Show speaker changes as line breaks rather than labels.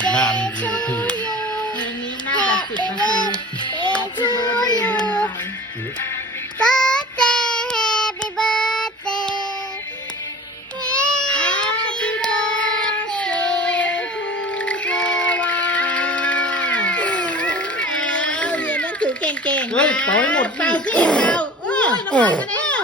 to you
เพลงนี้น่าจะสิบ
Happy
นาที
birthday to you Birthday Happy birthday Happy birthday to
เอาเรียนหนังสือเก่งๆ
เฮ้ยเป่าให้หมดสิ
เป่าสิเป่าโอ้ยน้องหานมาแล้ว